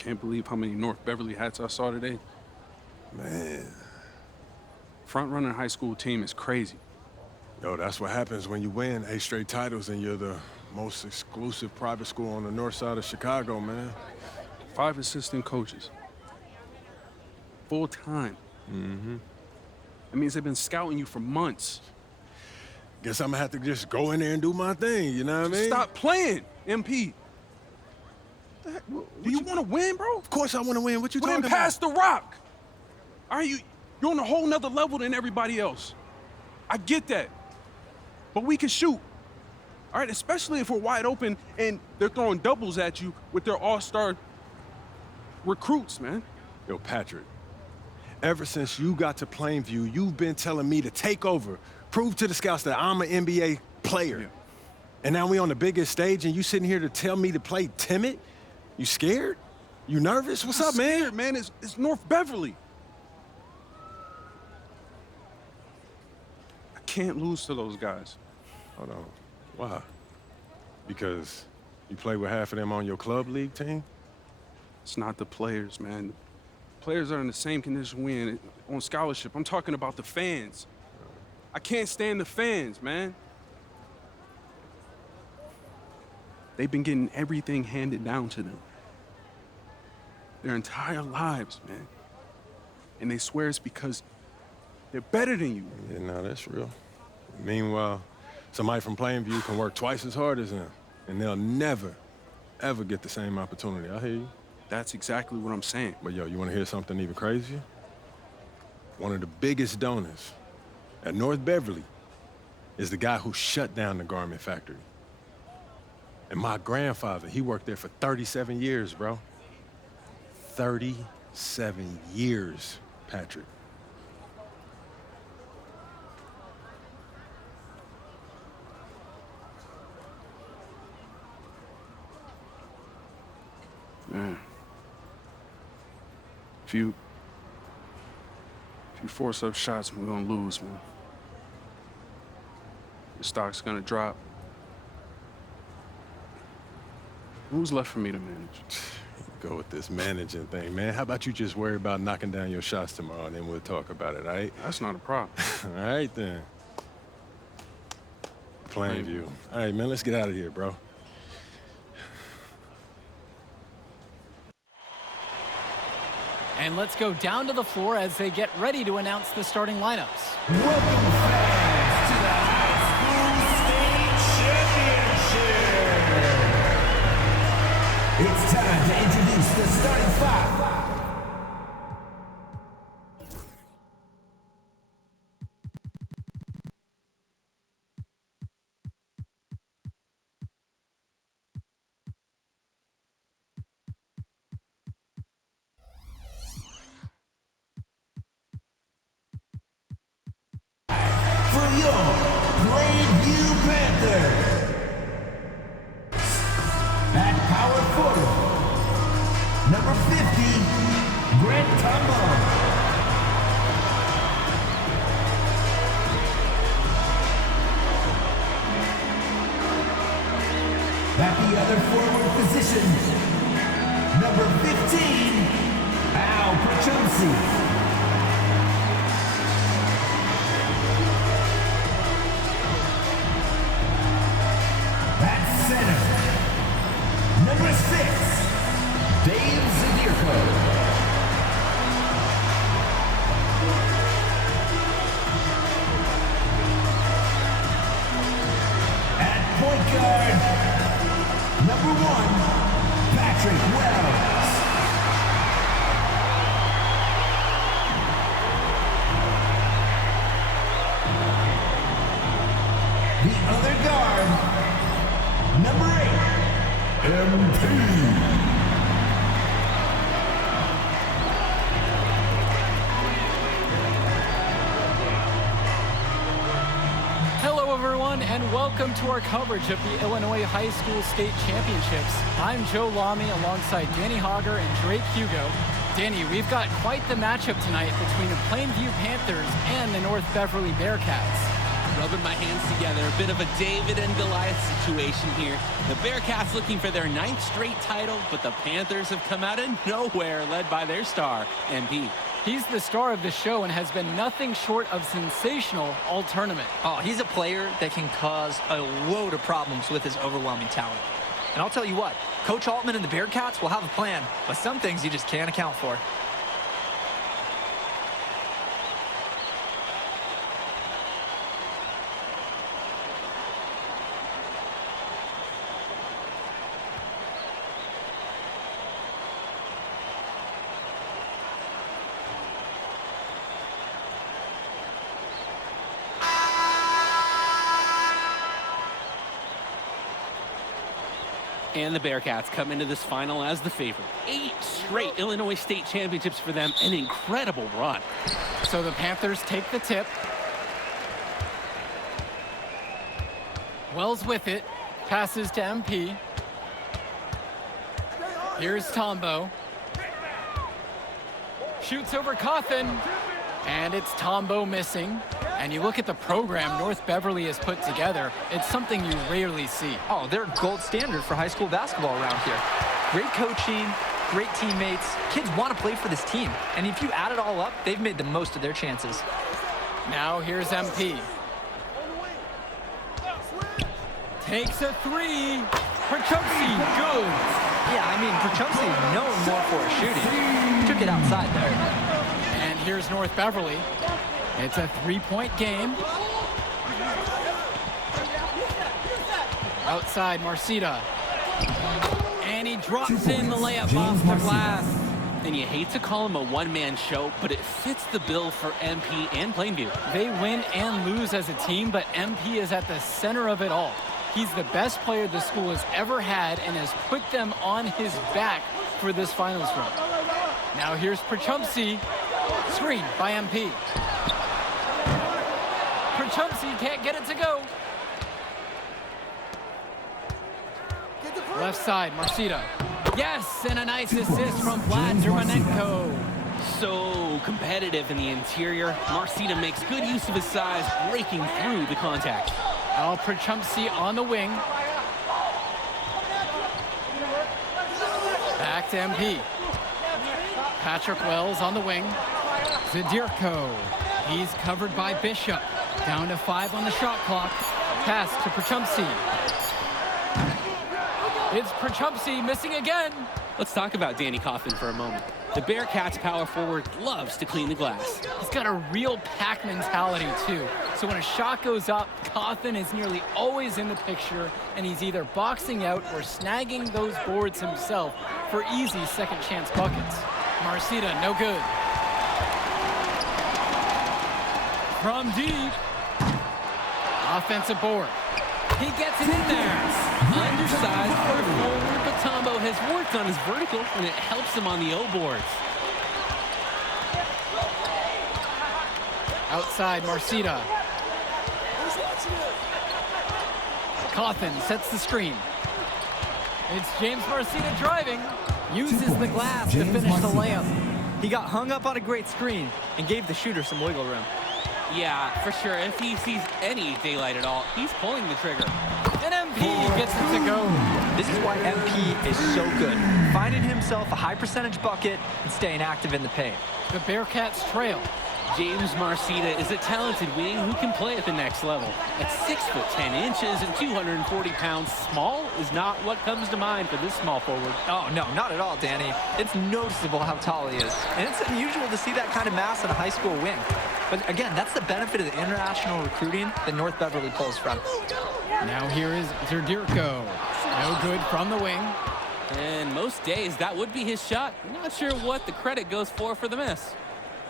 Can't believe how many North Beverly hats I saw today. Man. Front-running high school team is crazy. Yo, that's what happens when you win 8 straight titles and you're the most exclusive private school on the north side of Chicago, man. 5 assistant coaches. Full time. Mm-hmm. That means they've been scouting you for months. Guess I'm gonna have to just go in there and do my thing, you know what I mean? Stop playing, MP. Do you want to win, bro? Of course I want to win. What you Well, talking then about? pass the rock. All right, you're on a whole nother level than everybody else. I get that. But we can shoot. All right, especially if we're wide open and they're throwing doubles at you with their all-star recruits, man. Yo, Patrick, ever since you got to Plainview, you've been telling me to take over, prove to the scouts that I'm an NBA player. Yeah. And now we on the biggest stage and you sitting here to tell me to play timid? You scared? You nervous? What's up, man? Scared, man. It's North Beverly. I can't lose to those guys. Hold on. Why? Because you play with half of them on your club league team? It's not the players, man. The players are in the same condition we in on scholarship. I'm talking about the fans. I can't stand the fans, man. They've been getting everything handed down to them. Their entire lives, man. And they swear it's because they're better than you. Yeah, no, that's real. Meanwhile, somebody from Plainview can work twice as hard as them, and they'll never, ever get the same opportunity. I hear you. That's exactly what I'm saying. But yo, you want to hear something even crazier? One of the biggest donors at North Beverly is the guy who shut down the garment factory. And my grandfather, he worked there for 37 years, bro. 37 years, Patrick. Man. If you force up shots, we're gonna lose, man. The stock's gonna drop. Who's left for me to manage? Go with this managing thing, man. How about you just worry about knocking down your shots tomorrow, and then we'll talk about it, all right? That's not a problem. All right, then. Plainview. All right, man, let's get out of here, bro. And let's go down to the floor as they get ready to announce the starting lineups. Welcome, fans, to the High School State Championship. It's time to introduce the starting 5. For your Plainview Panthers. At power forward, number 50, Grant Tumble. At the other forward position, number 15, Al Pachumsi. At center, number 6, Dave Zadirko. At point guard, number 1, Patrick Wells. The other guard, number 8, MP. Hello, everyone, and welcome to our coverage of the Illinois High School State Championships. I'm Joe Lamy alongside Danny Hogger and Drake Hugo. Danny, we've got quite the matchup tonight between the Plainview Panthers and the North Beverly Bearcats. rubbing my hands together. A bit of a David and Goliath situation here. The Bearcats looking for their 9th straight title, but the Panthers have come out of nowhere, led by their star, MP. He's the star of the show and has been nothing short of sensational all tournament. Oh, he's a player that can cause a load of problems with his overwhelming talent. And I'll tell you what, Coach Altman and the Bearcats will have a plan, but some things you just can't account for. And the Bearcats come into this final as the favorite. 8 straight Illinois State championships for them, an incredible run. So the Panthers take the tip. Wells with it, passes to MP. Here's Tombo. Shoots over Cawthon, and it's Tombo missing. And you look at the program North Beverly has put together, it's something you rarely see. Oh, they're gold standard for high school basketball around here. Great coaching, great teammates. Kids want to play for this team. And if you add it all up, they've made the most of their chances. Now here's MP. Takes a 3. Perchowski, good. Yeah, I mean, Perchowski is known more for his shooting. Took it outside there. And here's North Beverly. It's a 3-point game. Outside, Marcita. And he drops in the layup off the glass. And you hate to call him a one-man show, but it fits the bill for MP and Plainview. They win and lose as a team, but MP is at the center of it all. He's the best player the school has ever had and has put them on his back for this finals run. Now here's Perchowski. Screen by MP. Perchowski can't get it to go. Left side, Marcita. Yes, and a nice assist from Vlad Dermanenko. So competitive in the interior. Marcita makes good use of his size, breaking through the contact. Al Perchowski on the wing. Back to MP. Patrick Wells on the wing. Zadirko. He's covered by Bishop. Down to 5 on the shot clock. Pass to Perchowski. It's Perchowski missing again. Let's talk about Danny Cawthon for a moment. The Bearcats power forward loves to clean the glass. He's got a real pack mentality too. So when a shot goes up, Cawthon is nearly always in the picture, and he's either boxing out or snagging those boards himself for easy second chance buckets. Marcita, no good. From deep. Offensive board. He gets it in there. Undersized for forward, but Tombo has worked on his vertical, and it helps him on the O-boards. Outside, Marcita. Cawthon sets the screen. It's James Marcita driving. Uses the glass to finish the layup. He got hung up on a great screen and gave the shooter some wiggle room. Yeah, for sure. If he sees any daylight at all, he's pulling the trigger. And MP gets it to go. This is why MP is so good. Finding himself a high percentage bucket and staying active in the paint. The Bearcats trail. James Marcita is a talented wing who can play at the next level. At 6 foot 10 inches and 240 pounds, small is not what comes to mind for this small forward. Oh, no, not at all, Danny. It's noticeable how tall he is. And it's unusual to see that kind of mass in a high school wing. But again, that's the benefit of the international recruiting that North Beverly pulls from. Now here is Zadirko. No good from the wing. And most days, that would be his shot. Not sure what the credit goes for the miss.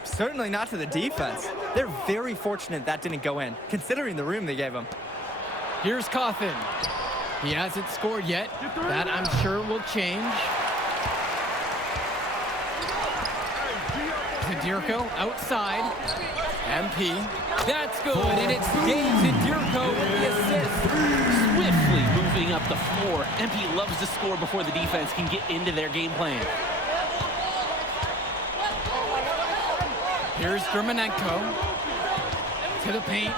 Certainly not to the defense. They're very fortunate that didn't go in, considering the room they gave him. Here's Cawthon. He hasn't scored yet. That, I'm sure, will change. Zadirko outside. MP. That's good, and it's James Zadirko with the assist. Swiftly moving up the floor. MP loves to score before the defense can get into their game plan. Here's Dermanenko to the paint.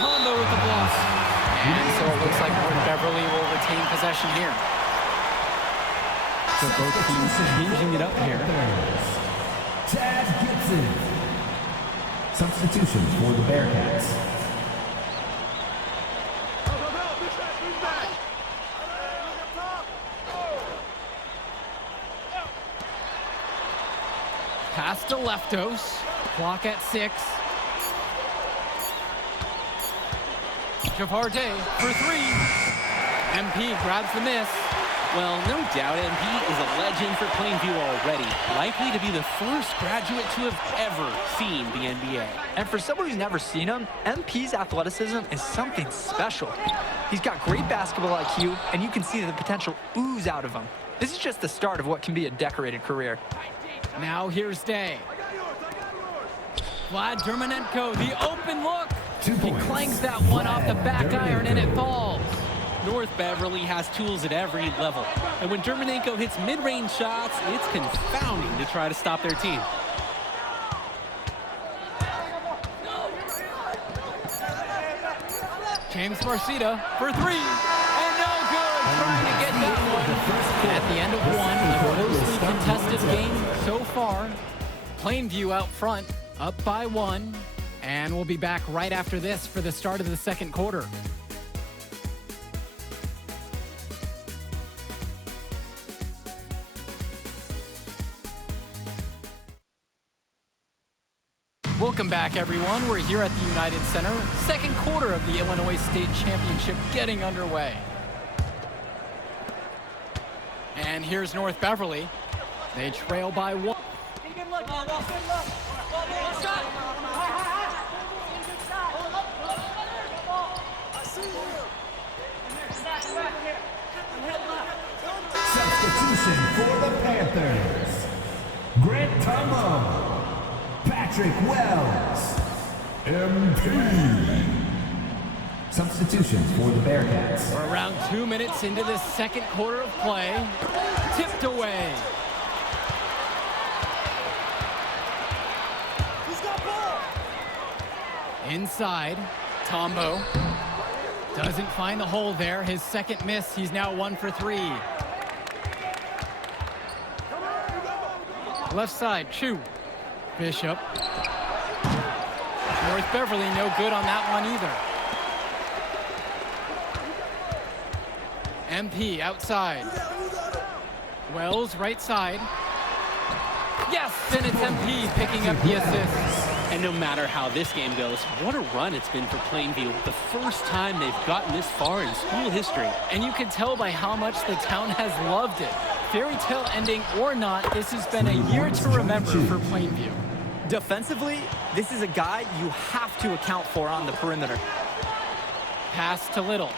Tombo with the block. And so it looks like North Beverly will retain possession here. So both teams changing it up here. Chad Gibson. Substitution for the Bearcats. Pass to Leftos. Clock at 6. Javarte for 3. MP grabs the miss. Well, no doubt MP is a legend for Plainview already. Likely to be the first graduate to have ever seen the NBA. And for someone who's never seen him, MP's athleticism is something special. He's got great basketball IQ, and you can see the potential ooze out of him. This is just the start of what can be a decorated career. Now here's Day. Vlad Dermonenko, the open look. 2 He points. clangs that one off the back iron and it falls. North Beverly has tools at every level. And when Dermonenko hits mid-range shots, it's confounding to try to stop their team. James Marcita for 3. And no good. Trying to get that one. At the end of one, a closely contested game so far. Plainview out front, up by 1. And we'll be back right after this for the start of the second quarter. Welcome back, everyone. We're here at the United Center. Second quarter of the Illinois State Championship getting underway. And here's North Beverly. They trail by 1. Substitution for the Panthers. Grant Tombo. Patrick Wells. MP. Substitution for the Bearcats. We're around 2 minutes into this second quarter of play. Tipped away. Inside, Tombo doesn't find the hole there. His second miss. He's now 1 for 3. Left side, Chu. Bishop. North Beverly no good on that one either. MP outside. Wells right side. Yes, and it's MP picking up the assist. And no matter how this game goes, what a run it's been for Plainview. The first time they've gotten this far in school history. And you can tell by how much the town has loved it. Fairy tale ending or not, this has been a year to remember for Plainview. Defensively, this is a guy you have to account for on the perimeter. Pass to Little.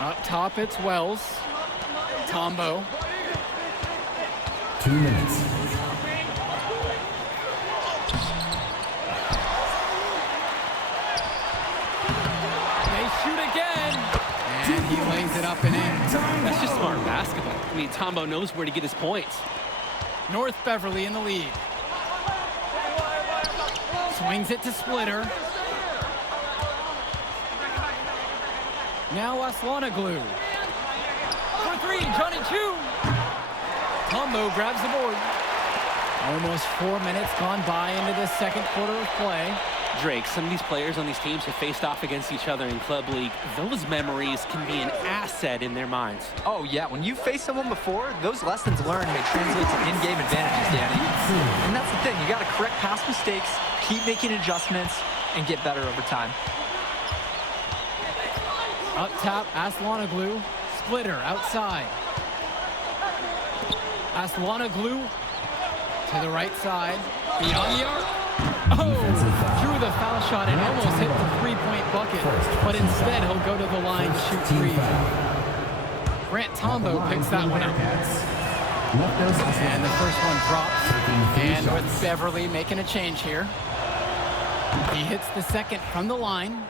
Up top, it's Wells. Tombo. 2 minutes. They shoot again. And he lays it up and in. That's just smart basketball. I mean, Tombo knows where to get his points. North Beverly in the lead. Swings it to Splitter. Now Aslanoglu. For 3, Johnny Chu. Tombo grabs the board. Almost 4 minutes gone by into the second quarter of play. Drake, some of these players on these teams have faced off against each other in Club League. Those memories can be an asset in their minds. Oh, yeah. When you face someone before, those lessons learned may translate to in-game advantages, Danny. And that's the thing. You got to correct past mistakes, keep making adjustments, and get better over time. Up top, Aslanoglu. Splitter outside. Aslanoglu to the right side. Beyond the arc. Oh! Drew the foul shot and almost hit the three-point bucket. But instead, he'll go to the line to shoot 3. Grant Tombo picks that one up. And the first one drops. And North Beverly making a change here. He hits the second from the line.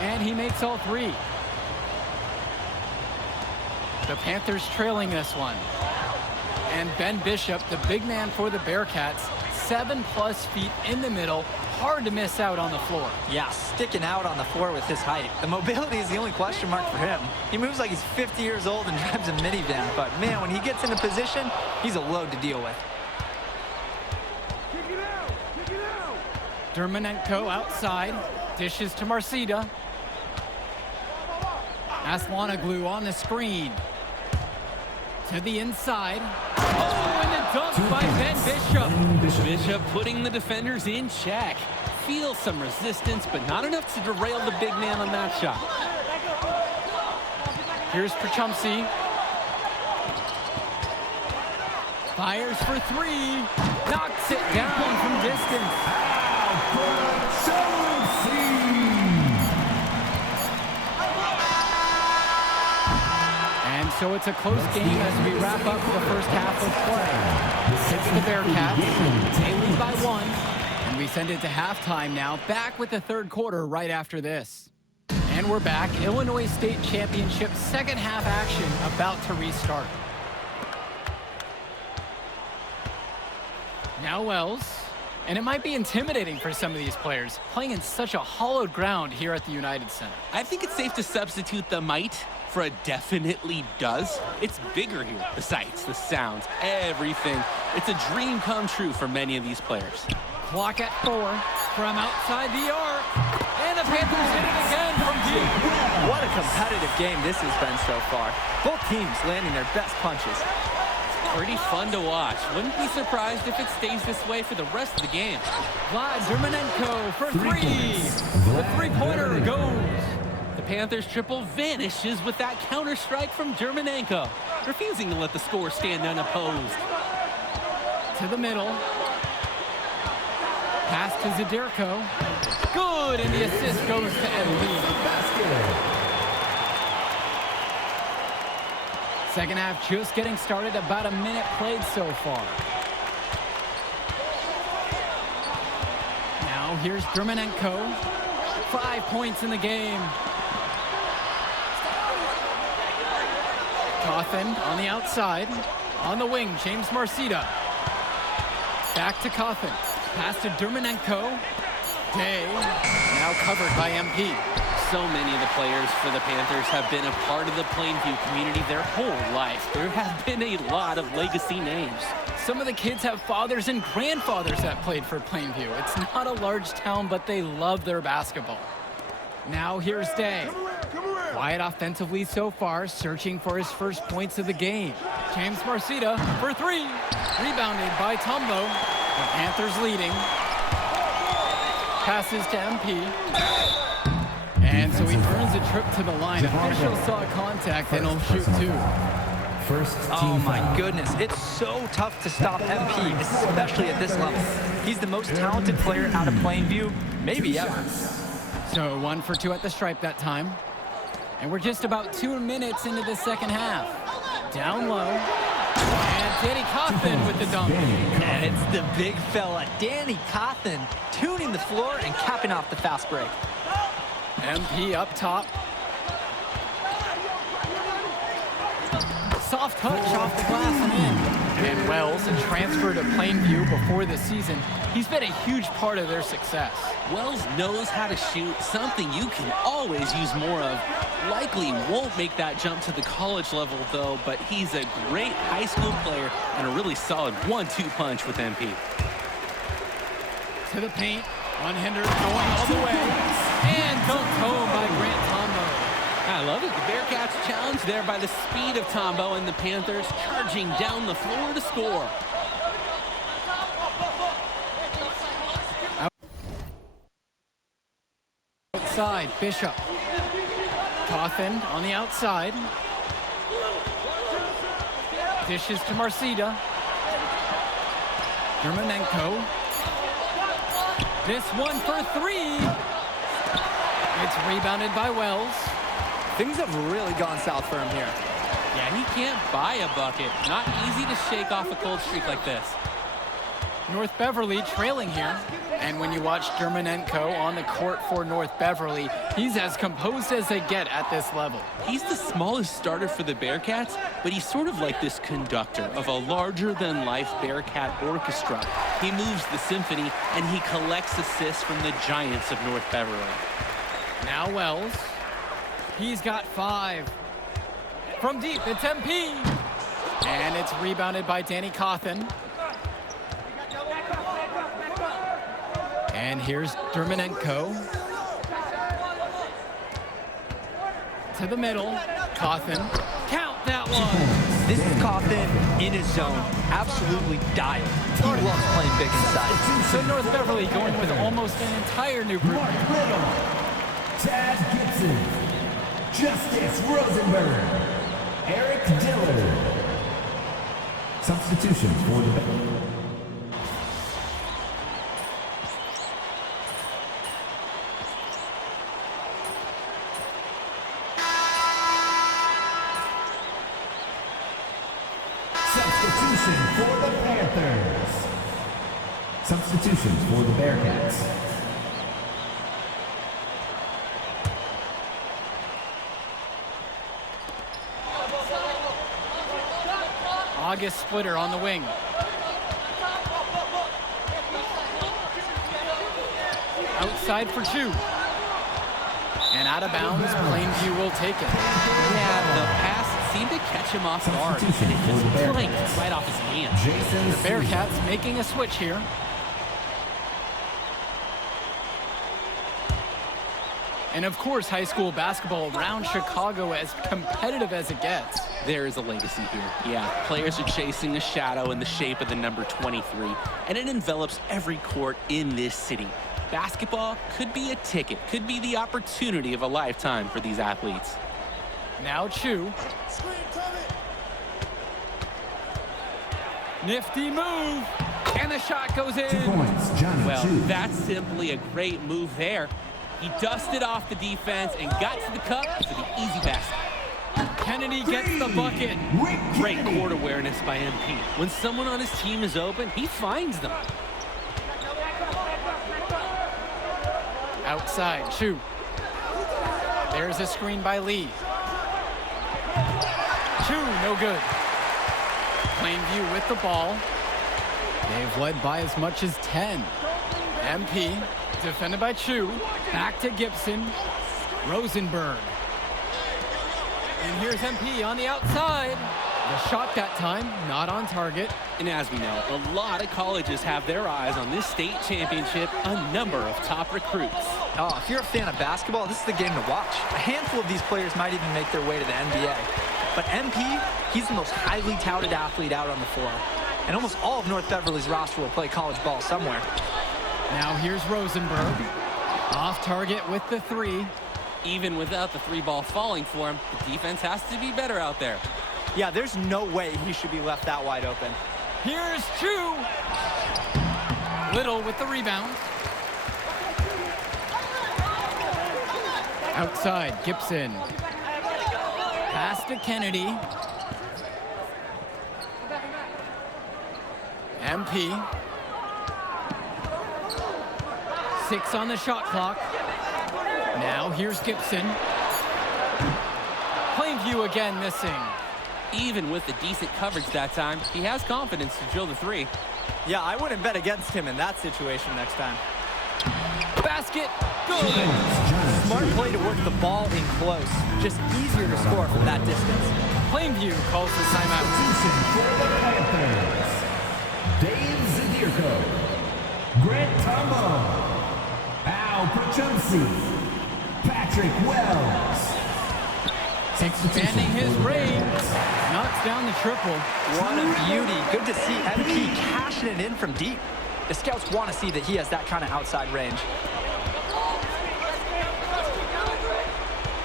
And he makes all 3. The Panthers trailing this one. And Ben Bishop, the big man for the Bearcats, 7+ feet in the middle. Hard to miss out on the floor. Yeah, sticking out on the floor with his height. The mobility is the only question mark for him. He moves like he's 50 years old and drives a minivan, but man, when he gets into position, he's a load to deal with. Dermonenko outside, dishes to Marcida. Aslanoglu on the screen. To the inside. Oh, and a dunk by Ben Bishop. Bishop putting the defenders in check. Feels some resistance, but not enough to derail the big man on that shot. Here's Prachumsey. Fires for three. Knocks it down from distance. And so it's a close game as we wrap up the first half of play. It's the Bearcats. They lead by 1. And we send it to halftime now. Back with the third quarter right after this. And we're back. Illinois State Championship second half action about to restart. Now Wells. And it might be intimidating for some of these players, playing in such a hollowed ground here at the United Center. I think it's safe to substitute the might for a definitely does. It's bigger here. The sights, the sounds, everything. It's a dream come true for many of these players. Clock at 4 from outside the arc. And the Panthers hit it again from deep. What a competitive game this has been so far. Both teams landing their best punches. Pretty fun to watch. Wouldn't be surprised if it stays this way for the rest of the game. Vlad Dermonenko for 3. The three-pointer goes. The Panthers triple vanishes with that counter strike from Dermonenko, refusing to let the score stand unopposed. To the middle. Pass to Zaderko. Good, and the assist goes to Ed Lee. Second half just getting started, about a minute played so far. Now here's Dermonenko. 5 points in the game. Cawthon on the outside. On the wing, James Marcida. Back to Cawthon. Pass to Dermonenko. Day, now covered by MP. So many of the players for the Panthers have been a part of the Plainview community their whole life. There have been a lot of legacy names. Some of the kids have fathers and grandfathers that played for Plainview. It's not a large town, but they love their basketball. Now here's Day. Quiet offensively so far, searching for his first points of the game. James Marcida for 3. Rebounded by Tombo. The Panthers leading. Passes to MP. And so he earns a trip to the line. Officials saw contact and he'll shoot 2. Oh my goodness, it's so tough to stop MP, especially at this level. He's the most talented player out of Plainview, maybe ever. So 1 for 2 at the stripe that time. And we're just about 2 minutes into the second half. Down low. And Danny Cawthon with the dunk. And it's the big fella, Danny Cawthon, tuning the floor and capping off the fast break. MP up top. Soft touch off the glass and in. And Wells, a transfer to Plainview before the season, he's been a huge part of their success. Wells knows how to shoot, something you can always use more of. Likely won't make that jump to the college level, though, but he's a great high school player and a really solid 1-2 punch with MP. To the paint, unhindered, going all the way, and dunked home by Grant Tombo. I love it. The Bearcats challenged there by the speed of Tombo, and the Panthers charging down the floor to score. Outside, Bishop. Cawthon on the outside. Dishes to Marcida. Dermonenko. This one for 3. It's rebounded by Wells. Things have really gone south for him here. Yeah, he can't buy a bucket. Not easy to shake off a cold streak like this. North Beverly trailing here. And when you watch Dermonenko on the court for North Beverly, he's as composed as they get at this level. He's the smallest starter for the Bearcats, but he's sort of like this conductor of a larger-than-life Bearcat orchestra. He moves the symphony, and he collects assists from the giants of North Beverly. Now Wells. He's got 5. From deep, it's MP. And it's rebounded by Danny Cawthon. And here's Dermonenko. To the middle. Cawthon. Count that one. This is Cawthon in his zone, absolutely dialed. He loves playing big inside. So North Beverly going with almost an entire new group. Chad Gibson, Justice Rosenberg, Eric Dillard. Substitution for the... Substitution for the Panthers. Substitution for the Bearcats. August Splitter on the wing. Outside for Chu. And out of bounds, Plainview will take it. Yeah, the pass seemed to catch him off guard, and it just blanked right off his hand. Jason The Bearcats making a switch here. And of course, high school basketball around Chicago as competitive as it gets. There is a legacy here. Yeah, players are chasing a shadow in the shape of the number 23, and it envelops every court in this city. Basketball could be a ticket, could be the opportunity of a lifetime for these athletes. Now Chu. Nifty move. And the shot goes 2 in. points, Johnny Well, Chu. that's simply a great move there. He dusted off the defense and got to the cup for the easy basket. Kennedy gets the bucket. Rick Great Kennedy. court awareness by MP. When someone on his team is open, he finds them. Outside, Chu. There's a screen by Lee. Chu, no good. Plainview with the ball. They've led by as much as 10. MP, defended by Chu. Back to Gibson. Rosenberg. And here's MP on the outside. The shot that time, not on target. And as we know, a lot of colleges have their eyes on this state championship, a number of top recruits. Oh, if you're a fan of basketball, this is the game to watch. A handful of these players might even make their way to the NBA. But MP, he's the most highly touted athlete out on the floor. And almost all of North Beverly's roster will play college ball somewhere. Now here's Rosenberg. Off target with the 3. Even without the 3-ball falling for him, the defense has to be better out there. Yeah, there's no way he should be left that wide open. Here's Chu. Little with the rebound. Outside, Gibson. Pass to Kennedy. MP. 6 on the shot clock. Now here's Gibson. Plainview again missing. Even with the decent coverage that time, he has confidence to drill the 3. Yeah, I wouldn't bet against him in that situation next time. Basket, good. Smart play to work the ball in close. Just easier to score from that distance. Plainview calls the timeout. Substitution for the Panthers. Dave Zadirko, Grant Tombo, Al Prochumsi, Patrick Wells. Expanding his range. Knocks down the triple. What a beauty. Good to see MP cashing it in from deep. The scouts want to see that he has that kind of outside range.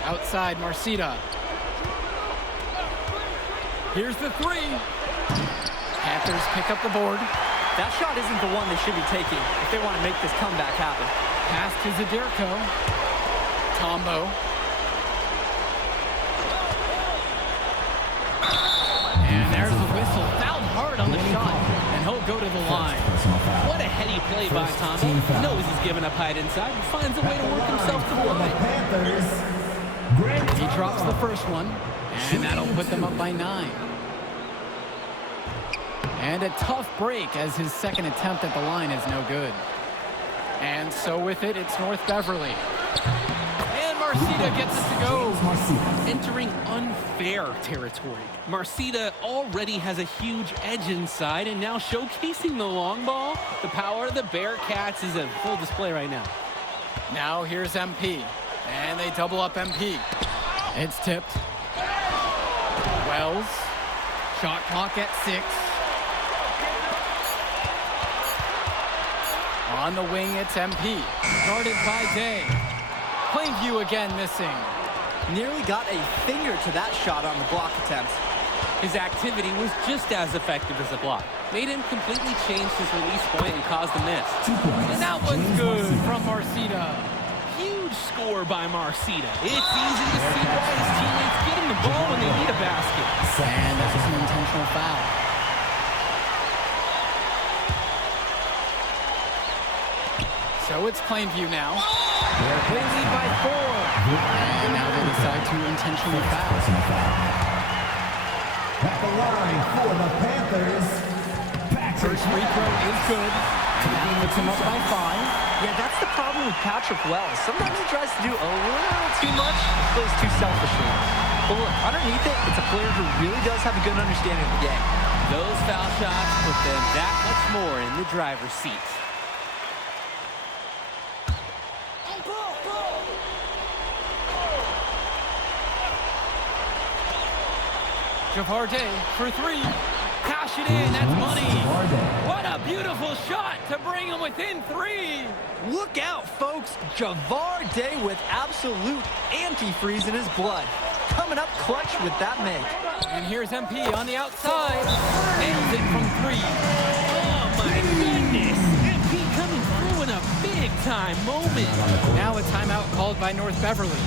Outside, Marcita. Here's the 3. Panthers pick up the board. That shot isn't the one they should be taking if they want to make this comeback happen. Pass to Zadirko. Tombo. And there's the whistle. Fouled hard on the shot. And he'll go to the line. What a heady play by Tombo. He knows he's giving up height inside and finds a way to work himself to the line. He drops the first one, and that'll put them up by 9. And a tough break as his second attempt at the line is no good. And so with it, it's North Beverly. And Marcita gets it to go. Entering unfair territory. Marcita already has a huge edge inside, and now showcasing the long ball. The power of the Bearcats is in full display right now. Now here's MP, and they double up MP. It's tipped. Wells, shot clock at 6. On the wing, it's MP, guarded by Day. Plainview again missing. Nearly got a finger to that shot on the block attempt. His activity was just as effective as a block. Made him completely change his release point and caused a miss. And that one's good from Marcita. Huge score by Marcita. It's easy to see why his teammates get him the ball when they need a basket. And that's an intentional foul. So it's Plainview now. They lead by 4. And now they decide to intentionally foul. At the line for the Panthers, First free throw is good. And that puts him up by 5. Yeah, that's the problem with Patrick Wells. Sometimes he tries to do a little too much, plays too selfishly. But look, underneath it, it's a player who really does have a good understanding of the game. Those foul shots put them that much more in the driver's seat. Javarde for 3. Cash it in, that's money. What a beautiful shot to bring him within 3. Look out, folks. Javarde with absolute antifreeze in his blood. Coming up clutch with that make. And here's MP on the outside. Nails it from 3. Oh my goodness! MP coming through in a big-time moment. Now a timeout called by North Beverly.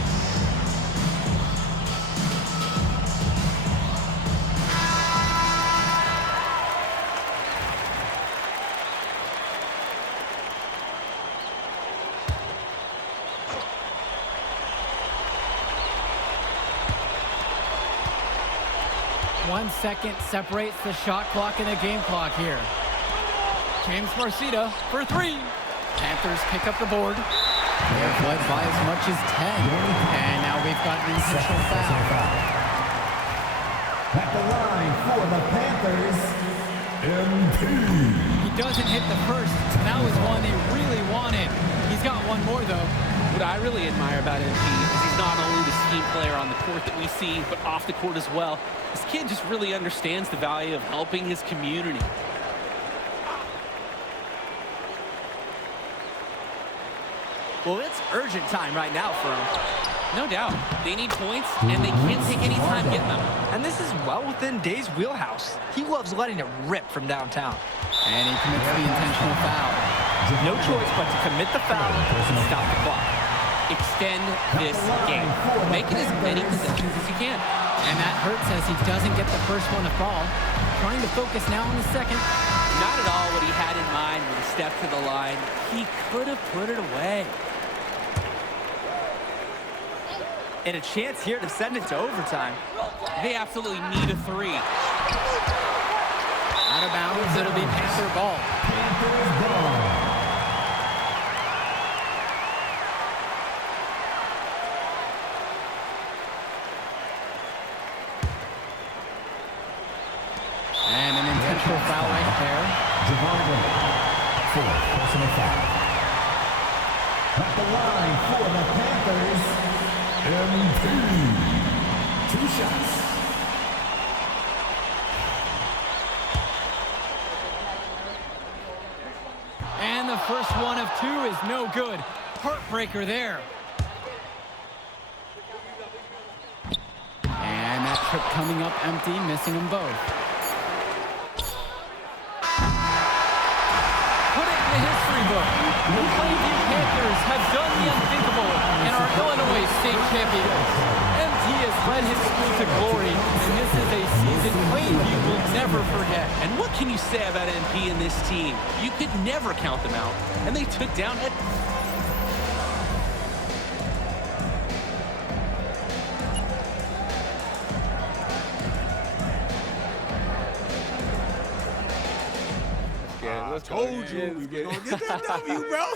One second separates the shot clock and the game clock here. James Marcita for 3. Panthers pick up the board. They're led by as much as 10. And now we've got an intentional foul. at the line for the Panthers, MP. He doesn't hit the first. That was one he really wanted. He's got one more, though. What I really admire about MP is he's not only the team player on the court that we see, but off the court as well. This kid just really understands the value of helping his community. Well, it's urgent time right now for him. No doubt. They need points, and they can't take any time getting them. And this is well within Day's wheelhouse. He loves letting it rip from downtown. And he commits the intentional foul. No choice but to commit the foul and stop the clock. Extend this game. Make it as many possessions as you can. And that hurts as he doesn't get the first one to fall. Trying to focus now on the second. Not at all what he had in mind when he stepped to the line. He could have put it away. And a chance here to send it to overtime. They absolutely need a three. Out of bounds, it'll be Panther ball. Panthers ball. And an intentional foul right there. Javarde, fourth personal foul. At the line for the Panthers, MP. 2 shots. And the first one of 2 is no good. Heartbreaker there. And that trip coming up empty, missing them both. Put it in the history book. The Plainview Panthers have done the unthinkable and are Illinois state champions. MT has led his school to glory, and this is a season Plainview will never never forget. And what can you say about MP and this team? You could never count them out. And they took down Ed. Yeah, let's go. Told you we were gonna get that W, bro.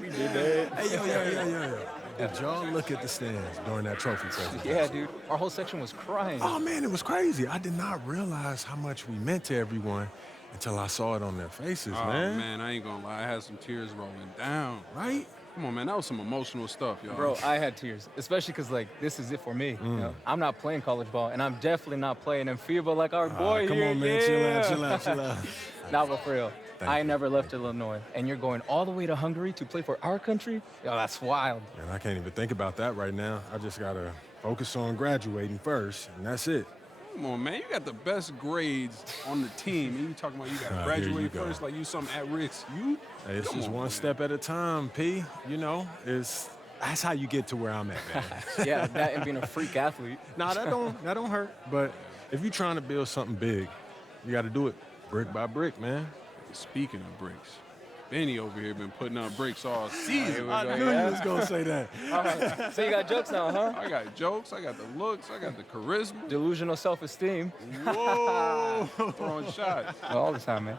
We did that. Hey, yo. Did y'all look at the stands during that trophy presentation? Yeah, dude. Our whole section was crying. Oh, man, it was crazy. I did not realize how much we meant to everyone until I saw it on their faces, Oh, man. man, I ain't gonna lie. I had some tears rolling down. Right? Come on, man. That was some emotional stuff, y'all. Bro, I had tears, especially because, like, this is it for me. You know? I'm not playing college ball, and I'm definitely not playing in FIBA like our boy Come here. on, man. Yeah. Chill out. Nah, but for real, Thank I you. never left Illinois, and you're going all the way to Hungary to play for our country? Yo, that's wild. And I can't even think about that right now. I just got to focus on graduating first, and that's it. Come on, man. You got the best grades on the team, and you talking about you got to Here you graduate go. first like you something at risk. You? Hey, it's Come just on, one man. step at a time, P. You know, that's how you get to where I'm at, man. Yeah, that and being a freak athlete. Nah, that don't hurt. But if you're trying to build something big, you got to do it brick by brick, man. Speaking of bricks, Benny over here been putting up bricks all season. I knew you was gonna say that. All right, so you got jokes now, huh? I got jokes, I got the looks, I got the charisma. Delusional self-esteem. Whoa! Throwing shots. All the time, man.